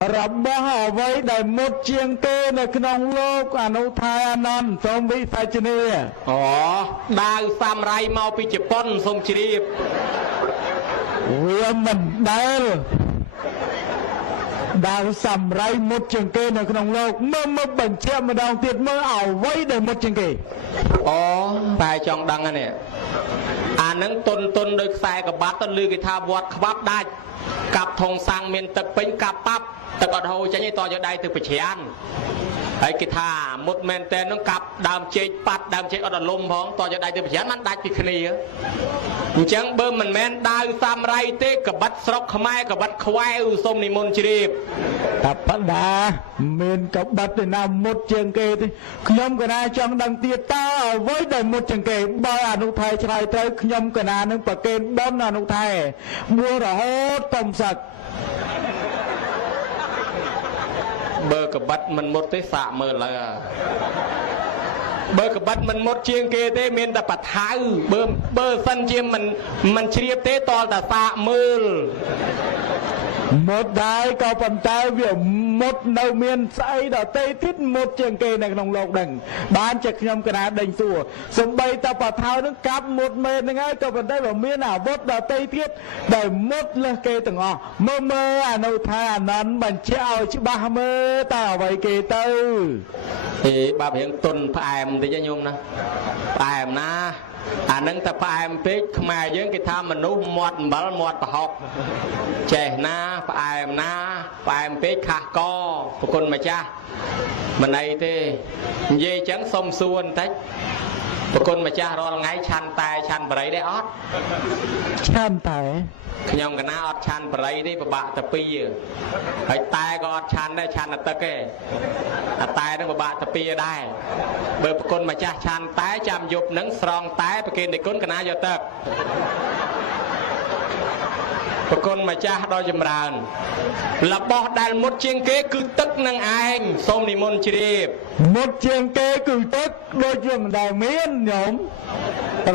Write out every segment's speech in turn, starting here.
របស់អ្វីដែលមុតជាងគេនៅក្នុងលោកអនុថាយអានន្ទសូមវិសាចនីអូដាវសាមរៃមកពីជប៉ុនសូមជ្រាបវាមិនដែលដាវសាមរៃមុតជាងគេនៅក្នុងលោកមើលបញ្ជាក់ម្ដងទៀតមើលអ្វីដែលមុតជាងគេអូតែចង់ដឹងហ្នឹងអានឹងតុនដោយខ្សែក្បាត់ទៅលឺគេថាវត្តក្បាប់ដាច់កាប់ធងសាំងមានទឹកពេញកាប់ប៉ាប់ទឹកអត់ហូរចេញតយកដៃទៅប្រច្រានហើយគេថាមុតមែនតែនឹងកាប់ដើមចេកប៉ាត់ដើមចេកអត់អលុំផងតយកដៃទៅប្រច្រានបានដាច់ពីគ្នាអញ្ចឹងបើមិនមែនដាវសាមរៃទេក្បាត់ស្រុកខ្មែរក្បាត់ខ្វែវសូមនិមន្តជ្រាបតាបដាមានក្បាត់ទៅណាមុតជាងគេទេខ្ញុំកណាចង់ដឹងទៀតតើអ្វីដែលមុតជាងគេបើអនុថ័យឆ្លើយទៅខ្ញុំកណានឹងប្រកេនបនអនុថ័យមួយរហូតកំសឹកបើក្បាត់មិនមុតទេសាកមើលឡើយបើក្បាត់មិនមុតជាងគេទេមានតែបថៅបើសិនជាមិនជ្រាបទេតលតែសាកមើលមុតដែរក៏ប៉ុន្តែវាមុតនៅមានស្អីដតេទៀតមុតជាងគេនៅក្នុងលោកដឹងបានជាខ្ញុំកណាដេញសួរសំបីតបថៅនឹងកាប់មុតមែនហ្នឹងហើយក៏ប៉ុន្តែវាមានអាវុធដតេទៀតដែលមុតលើសគេទាំងអស់មើលអនុថាអានន្ទបញ្ជាក់ឲ្យច្បាស់មើលតើអ្វីគេទៅបាបរៀងទុនផ្អែមតិចញោមណាផ្អែមណាអានឹងតែផ្អែមពេកខ្មែរយើងគេថាមនុស្សមាត់អំបិលមាត់ប្រហុកចេះណាផ្អែមណាផ្អែមពេកខាស់កប្រគុណម្ចាស់មិនអីទេនិយាយចឹងសុំសួរបន្តិចប្រគុណម្ចាស់រាល់ថ្ងៃឆាន់តែឆាន់បរិយដែរអត់ឆាន់តែខ្ញុំកណាអត់ឆាន់បរិយទេពិបាកតែពីរហើយតែក៏អត់ឆាន់ដែរឆាន់តែទឹកទេអាតែនឹងពិបាកតែពីរដែរបើប្រគុណម្ចាស់ឆាន់តែចាំយប់នឹងស្រង់តែប្រគេននិគុណកណាយកទឹកប្រគុណម្ចាស់ដល់ចម្រើនរបស់ដែលមុតជាងគេគឺទឹកនឹងឯងសូមនិមន្តជ្រាបមុតជាងគេគឺទឹកដូចជាមិនដែលមានញោម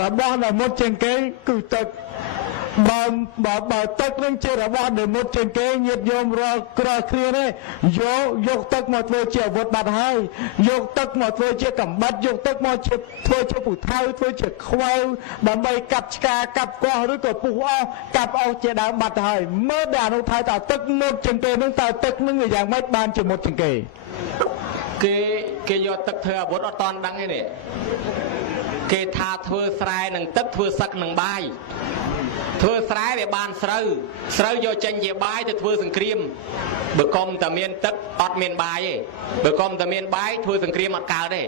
របស់ដែលមុតជាងគេគឺទឹកបើទឹកនឹងជារបស់ដែលមុតជាងគេញាតិញោមរាល់ក្រគ្នានេះយកទឹកមកធ្វើជាអាវុធបាត់ហើយយកទឹកមកធ្វើជាកំបិតយកទឹកមកធ្វើជាពូថៅធ្វើជាខ្វែវដើម្បីកាប់ឆ្កាកាប់កោះឬក៏ពុះអស់កាប់អស់ជាដើមបាត់ហើយមើលដល់អនុថ័យតើទឹកមុតជាងគេនឹងតើទឹកនឹងវាយ៉ាងម៉េចបានជាមុតជាងគេយកទឹកធ្វើអាវុធអត់តន់ដឹងទេនេះគេថាធ្វើស្រែនឹងទឹកធ្វើសឹកនឹងបាយធ្វើស្រែវាបានស្រូវយកចេញជាបាយទៅធ្វើសង្គ្រាមបើកុំតែមានទឹកអត់មានបាយទេបើកុំតែមានបាយធ្វើសង្គ្រាមអត់កើតទេ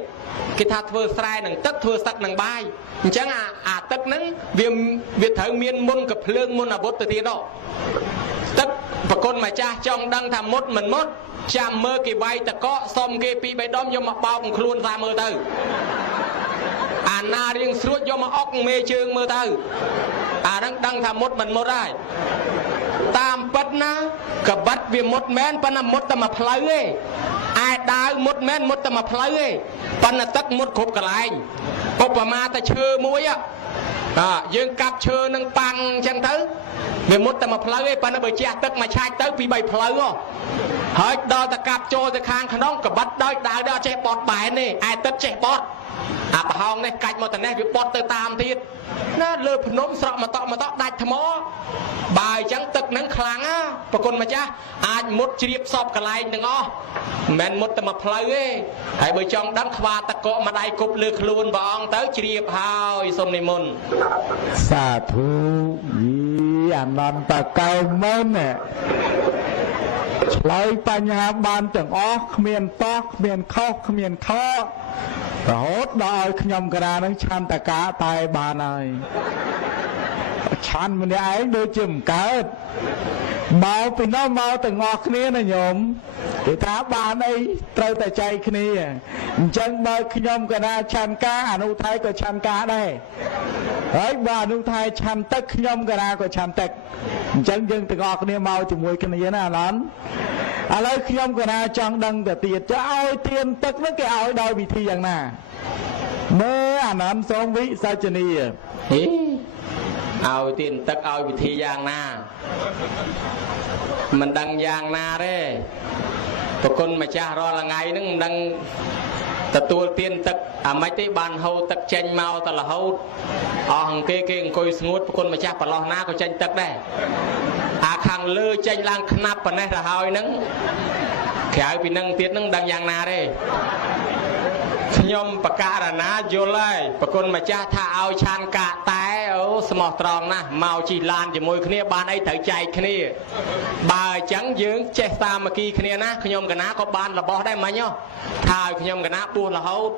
គេថាធ្វើស្រែនឹងទឹកធ្វើសឹកនឹងបាយអញ្ចឹងអាទឹកហ្នឹងវាត្រូវមានមុនកភ្លើងមុនអាវុធទៅទៀតដល់ទឹកប្រគុណម្ចាស់ចង់ដឹងថាមុតមិនមុតចាំមើលគេវាយតកកសុំគេពី3ដុំយកមកបោកខ្លួនសាមើលទៅអាណារៀងស្រួចយកមកអុកមេជើងមើលទៅអាហ្នឹងដឹងថាមុតមិនមុតហើយតាមពិតណាក្បាត់វាមុតមែនប៉ុន្តែមុតតែមួយផ្លូវទេឯដាវមុតមែនមុតតែមួយផ្លូវទេប៉ុន្តែទឹកមុតគ្រប់កន្លែងឧបមាតែឈើមួយយើងកាប់ឈើនឹងប៉ាំងអញ្ចឹងទៅវាមុតតែមួយផ្លូវទេប៉ុន្តែបើជះទឹកមកឆាច់ទៅពី3ផ្លូវហើយដល់តែកាប់ចូលទៅខាងក្នុងក្បាត់ដោយដាវដល់ចេះបត់បែនទេឯទឹកចេះបត់អាប្រហោងនេះកាច់មកទៅនេះវាបត់ទៅតាមទៀតណាលើភ្នំស្រក់មកតក់ដាច់ថ្មបើអញ្ចឹងទឹកនឹងខ្លាំងណាប្រគុណម្ចាស់អាចមុតជ្រាបសពកន្លែងទាំងអស់មិនមែនមុតតែមួយផ្លូវទេហើយបើចង់ដឹងខ្វាតកកម្ដាយគប់លើខ្លួនព្រះអង្គទៅជ្រាបហើយសូមនិមន្តសាធុអានន្តកោមុនឆ្លើយបញ្ហាបានទាំងអស់គ្មានតោះគ្មានខុសគ្មានខករហូតដល់ឲ្យខ្ញុំកណានឹងឆន្ទកាតែបានហើយឆាន់ម្នាក់ឯងដូចជាមិនកើតមកពីនោះមកទាំងអស់គ្នាណាញោមគេថាបានអីត្រូវតែចែកគ្នាអញ្ចឹងបើខ្ញុំកណាឆាន់កាអនុថ័យក៏ឆាន់កាដែរហើយបើអនុថ័យឆាន់ទឹកខ្ញុំកណាក៏ឆាន់ទឹកអញ្ចឹងយើងទាំងអស់គ្នាមកជាមួយគ្នាណាអាឡនឥឡូវខ្ញុំកណាចង់ដឹងទៅទៀតจะឲ្យទៀនទឹកនោះគេឲ្យដោយវិធីយ៉ាងណាមើលអានន្ទសូមវិសាចនីឲ្យទៀនទឹកឲ្យវិធីយ៉ាងណា mình đăng giang na đấyประคุณម្ចាស់រាល់ថ្ងៃហ្នឹងមិនដឹងទទួលទានទឹកអាម៉េចទេបានហូរទឹកចេញមកតរហូតអស់គេអង្គុយស្ងួតប្រคุณម្ចាស់ប្រឡោះណាក៏ចេញទឹកដែរអាខាងលើចេញឡើងខ្នាប់ប៉ុណ្ណេះទៅហើយហ្នឹងក្រៅពីនឹងទៀតហ្នឹងដឹងយ៉ាងណាទេខ្ញុំបករណាយល់ហើយប្រគុណម្ចាស់ថាឲ្យឆានកាតែអូស្មោះត្រង់ណាស់មកជីឡានជាមួយគ្នាបានអីត្រូវចែកគ្នាបើអញ្ចឹងយើងចេះសាមគ្គីគ្នាណាខ្ញុំកណាក៏បានរបស់ដែរមិញថាឲ្យខ្ញុំកណាបួសរហូត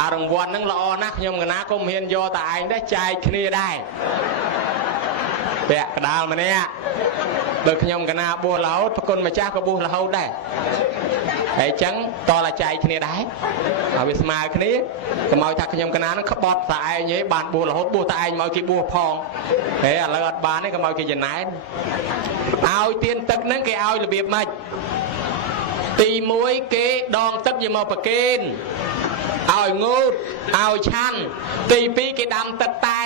អារង្វាន់ហ្នឹងល្អណាស់ខ្ញុំកណាក៏មិនហ៊ានយកតែឯងដែរចែកគ្នាដែរពាក់កដាលម្នាក់បើខ្ញុំកណាបួសរហូតប្រគុណម្ចាស់ក៏បួសរហូតដែរហើយអញ្ចឹងតើចែកគ្នាដែរឲ្យវាស្មើគ្នាកុំឲ្យថាខ្ញុំកណានឹងក្បត់តែឯងទេបានបួសរហូតបួសតែឯងមកគេបួសផងហេឥឡូវអត់បានទេកុំឲ្យគេចំណែនឲ្យទៀនទឹកហ្នឹងគេឲ្យរបៀបម៉េចទី1គេដងទឹកយកមកប្រគេនឲ្យងូតឲ្យឆាន់ទី2គេដាំទឹកតែ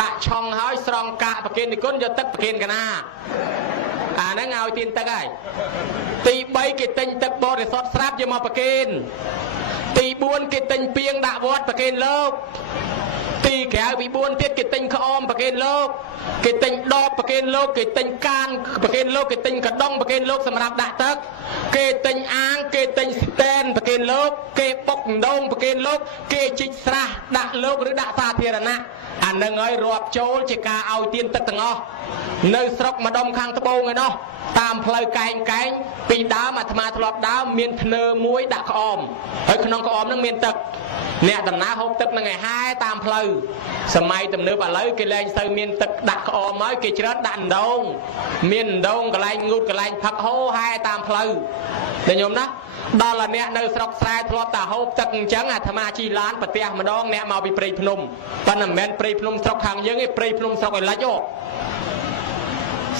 ដាក់ឆុងហើយស្រង់កាកប្រគេននិគុណយកទឹកប្រគេនកណាអាហ្នឹងឲ្យទៀនទឹកហើយទី3គេទិញទឹកបរិសុទ្ធស្រាប់យកមកប្រគេនទី4គេទិញពាងដាក់វត្តប្រគេនលោកទីក្រៅពី4ទៀតគេទិញក្អមប្រគេនលោកគេទិញដបប្រគេនលោកគេទិញកានប្រគេនលោកគេទិញកដុងប្រគេនលោកសម្រាប់ដាក់ទឹកគេទិញអាងគេទិញស្តែនប្រគេនលោកគេបុកដងប្រគេនលោកគេជីកស្រះដាក់លោកឬដាក់សាធារណៈអានឹងហើយរាប់ចូលជាការឲ្យទៀនទឹកទាំងអស់នៅស្រុកម្ដុំខាងត្បូងឯណោះតាមផ្លូវកែងពីដើមអាត្មាធ្លាប់ដើមមានធ្នើមួយដាក់ក្អមហើយក្នុងក្អមហ្នឹងមានទឹកអ្នកដំណើរហូបទឹកហ្នឹងឯហែតាមផ្លូវសម័យទំនើបឥឡូវគេលែងទៅមានទឹកដាក់ក្អមហើយគេច្រើនដាក់ដងមានដងកន្លែងងូតកន្លែងផឹកហូហែតាមផ្លូវតែញោមណាដល់អ្នកនៅស្រុកស្រែធ្លាប់តែហូបទឹកអញ្ចឹងអាត្មាជីឡានប្រទះម្ដងអ្នកមកពីព្រៃភ្នំប៉ុន្តែមិនមែនព្រៃភ្នំស្រុកខាងយើងទេព្រៃភ្នំស្រុកឯឡាច់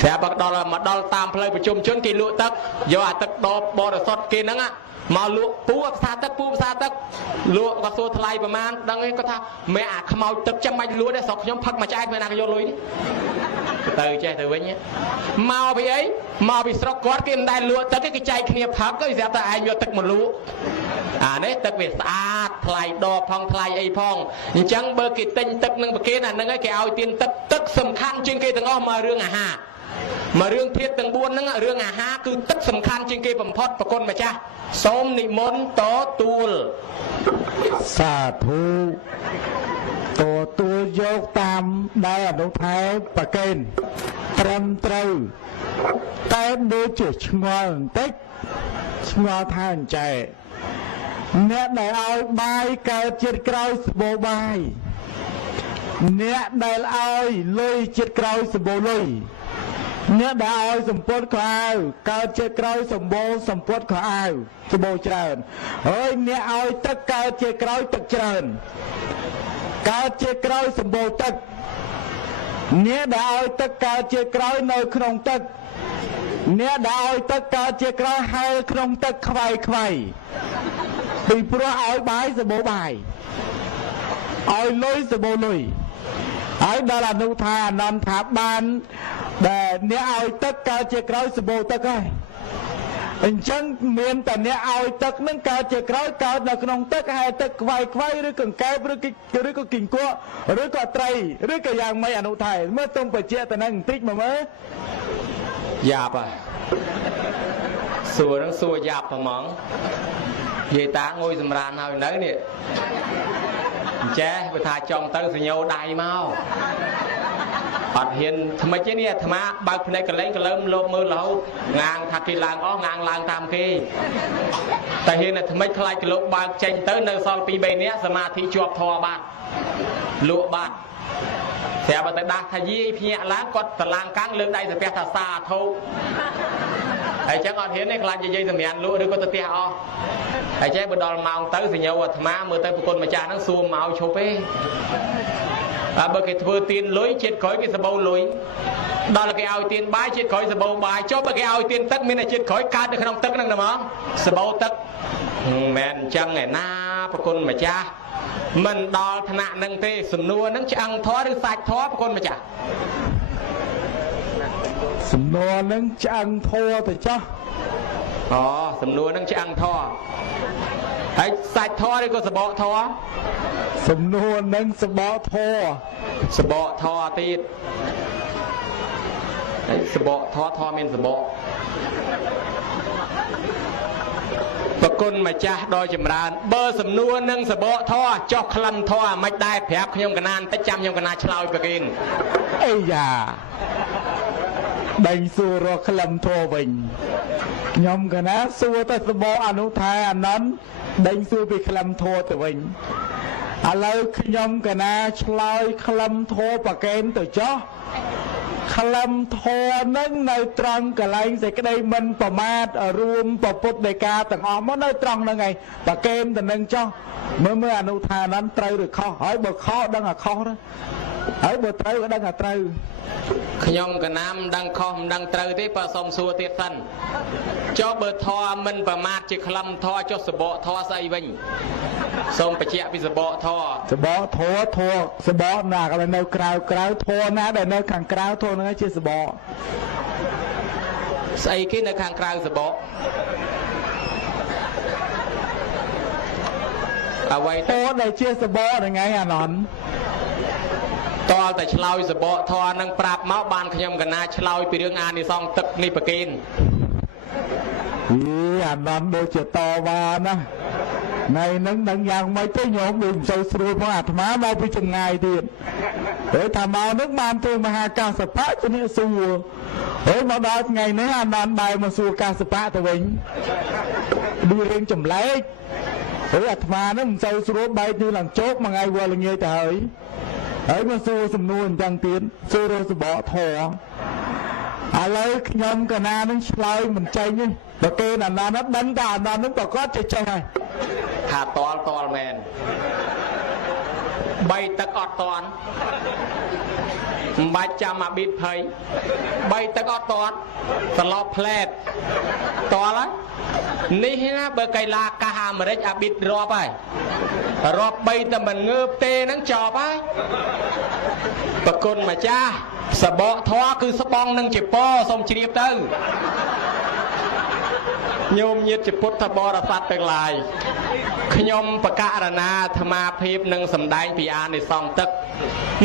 ស្រាប់បើដល់មកដល់តាមផ្លូវប្រជុំជនគេលក់ទឹកយកអាទឹកដបបរិសុទ្ធគេហ្នឹងមកលក់ពូផ្សារទឹកលក់ក៏សួរថ្លៃប្រហែលដឹងឯងគាត់ថាម៉ែអាខ្មោចទឹកចាំបាច់លក់ទេស្រុកខ្ញុំផឹកមួយចែកមិនណាគេយកលុយនេះទៅចេះទៅវិញមកពីអីមកពីស្រុកគាត់គេមិនដែលលក់ទឹកទេគេចែកគ្នាផឹកទៅស្រាប់តែឯងយកទឹកមកលក់អានេះទឹកវាស្អាតថ្លៃដបផងថ្លៃអីផងអញ្ចឹងបើគេទិញទឹកនឹងប្រគេនអាហ្នឹងឯងគេឲ្យទៀនទឹកសំខាន់ជាងគេទាំងអស់មករឿងអាហារមករឿងធាតុទាំង4ហ្នឹងរឿងអាហារគឺទឹកសំខាន់ជាងគេបំផុតប្រគុណម្ចាស់សូមនិមន្តតទួលសាធុតទួលយកតាមដែលអនុថែប្រកេនត្រឹមត្រូវតែដូចជាឆ្ងល់បន្តិចឆ្ងល់ថាអញ្ចេះអ្នកដែលឲ្យបាយកើតជាតិក្រោយសបោបាយអ្នកដែលឲ្យលុយជាតិក្រោយសបោលុយអ្នកដែលឲ្យសម្ពុតខោអាវកើតជាតិក្រោយសម្បូរសម្ពុតខោអាវសបោច្រើនហើយអ្នកឲ្យទឹកកើតជាតិក្រោយទឹកច្រើនកើតជាតិក្រោយសម្បូរទឹកអ្នកដែលឲ្យទឹកកើតជាតិក្រោយនៅក្នុងទឹកអ្នកដែលឲ្យទឹកកើតជាតិក្រោយហែលក្នុងទឹកខ្វាយពីព្រោះឲ្យបាយសបោបាយឲ្យលុយសបោលុយហើយដល់អនុថាអនន្តថាបានដែលអ្នកឲ្យទឹកកើតជាក្រោយសបោទឹកហើយអញ្ចឹងមានតែអ្នកឲ្យទឹកនឹងកើតជាក្រោយកើតនៅក្នុងទឹកហើយទឹកខ្វាយឬកង្កែបឬក៏គីងគក់ឬក៏ត្រីឬក៏យ៉ាងម៉េចអនុថាមើលទុំបជាតនឹងបន្តិចមកមើលយ៉ាប់ហើយសួរនឹងសួរយ៉ាប់ហ្មងនិយាយតាងុយសម្រានហើយនៅនេះចេះបើថាចង់ទៅសញ្ញោដៃមកអត់ហ៊ានថ្មិចទេនេះអាត្មាបើកភ្នែកកលែងកលើមលោបមើលរហូតងាងថាគេឡើងអស់ងាងឡើងតាមគេតែហ៊ានតែថ្មិចខ្លាចកលោកបើកចេញទៅនៅសល់2 3នាក់សមាធិជាប់ធေါ်បាត់លក់បាត់ស្រាប់តែដាស់ថាយីភ្ញាក់ឡើងគាត់តឡាងកាំងលើកដៃសាពះថាសាធុហើយចឹងអត់ហ៊ានទេខ្លាចនិយាយសម្រានលក់ឬក៏ទៅផ្ទះអស់ហើយចេះបើដល់ម៉ោងទៅសញ្ញោអាត្មាមើលទៅប្រគុណម្ចាស់ហ្នឹងសួរមកឈប់ទេបើគេធ្វើទៀនលុយជាតិក្រោយគេសបោលុយដល់គេឲ្យទៀនបាយជាតិក្រោយសបោបាយចុះបើគេឲ្យទៀនទឹកមានតែជាតិក្រោយកើតនៅក្នុងទឹកហ្នឹងហ្មងសបោទឹកមិនមែនអញ្ចឹងឯណាប្រគុណម្ចាស់មិនដល់ថ្នាក់ហ្នឹងទេសំណួរហ្នឹងឆ្អឹងធေါ်ឬសាច់ធေါ်ប្រគុណម្ចាស់ សំណួរនឹងឆ្អឹងធัวទៅចោះអូសំណួរនឹងឆ្អឹងធေါ်ហើយសាច់ធေါ်ឬក៏សបកធေါ်សំណួរនឹងសបកធัวសបកធေါ်ទៀតហើយសបកធေါ်ធေါ်មានសបកប្រគុណម្ចាស់ដ៏ចម្រើនបើសំណួរនឹងសបកធေါ်ចោះក្លិនធေါ်មិនដែរប្រាប់ខ្ញុំកណានតិចចាំខ្ញុំកណាឆ្លើយប្រគិនអីយ៉ាដេញសួររកក្លិនធေါ်វិញខ្ញុំកណាសួរតែសបកអនុថាអានន្តដេញសួរពីក្លិនធေါ်ទៅវិញឥឡូវខ្ញុំកណាឆ្លើយក្លិនធေါ်ប្រកេនទៅចោះក្លិនធေါ်នឹងនៅត្រង់កន្លែងសេចក្តីមិនប្រមាទរួមប្រពុតដីកាទាំងអស់មកនៅត្រង់ហ្នឹងឯងប្រកេនទៅនឹងចោះមើលអនុថានន្តត្រូវឬខុសហើយបើខុសដឹងអាខុសទៅហើយបើត្រូវក៏ដឹងអាត្រូវខ្ញុំកណាំដឹងខុសមិនដឹងត្រូវទេបើសុំសួរទៀតសិនចុះបើធေါ်មិនប្រមាទជាក្លិនធေါ်ចុះសបកធေါ်ស្អីវិញសូមបញ្ជាក់ពីសបកធေါ်សបកធေါ်សបកណាក៏នៅក្រៅធေါ်ណាដែលនៅខាងក្រៅធေါ်ហ្នឹងជាសបកស្អីគេនៅខាងក្រៅសបកអ្វីធေါ်ដែលជាសបកហ្នឹងឯងអានន្តតលតែឆ្លើយសបកធរនឹងប្រាប់មកបានខ្ញុំកណាឆ្លើយពីរឿងអានិសង្សទឹកនេះប្រគិនអានន្តដូចជាតវ៉ាណាថ្ងៃហ្នឹងនឹងយ៉ាងម៉េចទៅញោមដូចមិនសូវស្រួលផងអាត្មាមកពីចម្ងាយទៀតហើយថាមកនឹងបានធ្វើមហាកាសបៈជំនាញសួរហើយមកដល់ថ្ងៃនេះអានន្តបែរមកសួរកាសបៈទៅវិញដូចរឿងចម្លែកហើយអាត្មានឹងមិនសូវស្រួលបែកទៅឡើងជោគមួយថ្ងៃវល់ល្ងាចទៅហើយមកសួរសំណួរអញ្ចឹងទៀតសួររសបកធរឥឡូវខ្ញុំកណានឹងឆ្លើយមិនចេញទេបើគេអានន្តដឹងតែអានន្តនឹងប្រកាសចេះហើយថាតលមែនបីទឹកអត់តន់មិនបាច់ចាំអាប៊ីតភ័យបីទឹកអត់តន់សឡប់ផ្លែតតលហើយនេះណាបើកីឡាកាសអាមេរិកអាប៊ីតរាប់ហើយរាប់បីតែមិនងើបទេហ្នឹងចប់ហើយប្រគុណម្ចាស់សបកធေါ်គឺស្បងនឹងជាពសូមជ្រាបទៅញោមញាតិជាពុទ្ធបរិស័ទទាំងឡាយខ្ញុំបកករណាអាត្មាភាពនឹងសម្ដែងពីអានិសង្សទឹក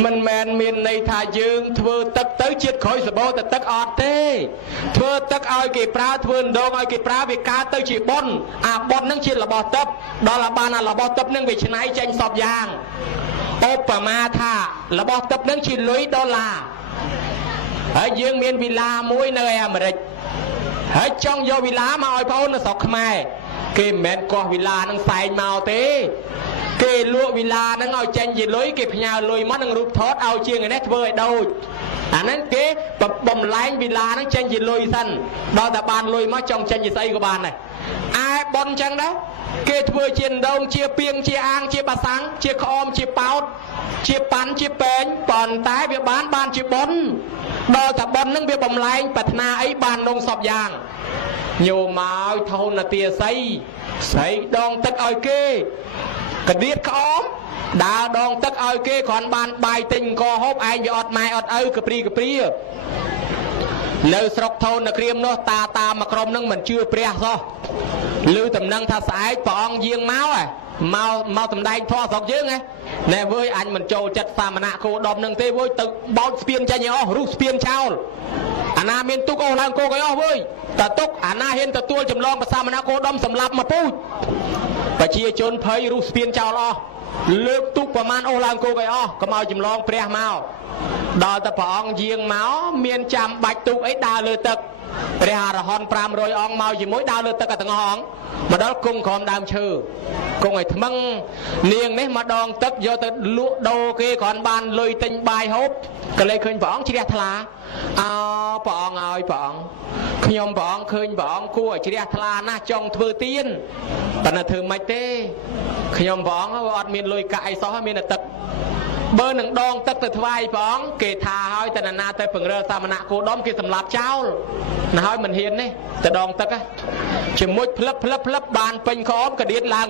មិនមែនមានន័យថាយើងធ្វើទឹកទៅជាតិក្រោយសបោទៅទឹកអត់ទេធ្វើទឹកឲ្យគេប្រើធ្វើដងឲ្យគេប្រើវាកើតទៅជាបុណ្យអាបុណ្យនឹងជារបស់ទឹកដល់បានអារបស់ទឹកនឹងវាឆ្នៃចេញសពយ៉ាងឧបមាថារបស់ទឹកនឹងជាលុយដុល្លារហើយយើងមានវិឡាមួយនៅឯអាមេរិកហើយចង់យកវិឡាមកឲ្យបងនៅស្រុកខ្មែរគេមិនមែនកោះវិឡានឹងសែងមកទេគេលក់វិឡានឹងឲ្យចេញជាលុយគេផ្ញើលុយមកនឹងរូបថតឲ្យជាងនេះធ្វើឲ្យដូចអាហ្នឹងគេបំលែងវិឡានឹងចេញជាលុយសិនដល់តែបានលុយមកចង់ចេញជាស្អីក៏បានដែរឯប៉ុនចឹងដែរគេធ្វើជាដងជាពីងជាអាងជាបាសាំងជាក្អមជាប៉ោតជាប៉ាន់ជាពេងប៉ុន្តែវាបានជាប៉ុនដល់តែប៉ុននឹងវាបំលែងប្រាថ្នាអីបាននងសពយ៉ាងញោមមកថោននាទាស័យស្រីដងទឹកឲ្យគេកដៀតក្អមដើរដងទឹកឲ្យគេគ្រាន់បានបាយទិញកហូបឯងវាអត់ម៉ែអត់ឪកព្រីនៅស្រុកថោនក្រៀមនោះតាមកក្រុមនឹងមិនជឿព្រះសោះឮតំណឹងថាស្អែកព្រះអង្គយាងមកតំដែងធម៌ស្រុកយើងហ៎ណែវើយអញមិនចូលចិត្តសាមណៈគោដមនឹងទេវើយទៅបោចស្ពានចេញឲ្យអស់រុះស្ពានចោលអាណាមានទុកអស់ឡើងគោកឲ្យអស់វើយតើទុកអាណាហ៊ានទទួលចម្លងប្រសាមណៈគោដមសម្លាប់មកពូជប្រជាជនភ័យរុះស្ពានចោលអស់លើកទុកប្រមាណអស់ឡើងគោកឲ្យអស់កុំឲ្យចម្លងព្រះមកដល់តែព្រះអង្គយាងមកមានចាំបាច់ទុកអីដើរលើទឹកព្រះអរហន្ត500អង្គមកជាមួយដើរលើទឹកទាំងអស់អង្គមកដល់គង់ក្រោមដើមឈើគង់ឲ្យថ្មឹងនាងនេះមកដងទឹកយកទៅលក់ដូរគេគ្រាន់បានលុយទិញបាយហូបក៏លេឃើញព្រះអង្គជ្រះថ្លាអោព្រះអង្គឲ្យព្រះអង្គខ្ញុំព្រះអង្គឃើញព្រះអង្គគួរឲ្យជ្រះថ្លាណាស់ចង់ធ្វើទៀនប៉ុន្តែធ្វើមិនទេខ្ញុំព្រះអង្គអត់មានលុយកាក់អីសោះមានតែទឹកបើនឹងដងទឹកទៅថ្វាយព្រះអង្គគេថាឲ្យតែណាទៅពង្រើសាមណៈគោដមគេសម្លាប់ចោលណាហើយមិនហ៊ានទេទៅដងទឹកជាមួយផ្លឹបបានពេញក្អមក៏ដៀតឡើង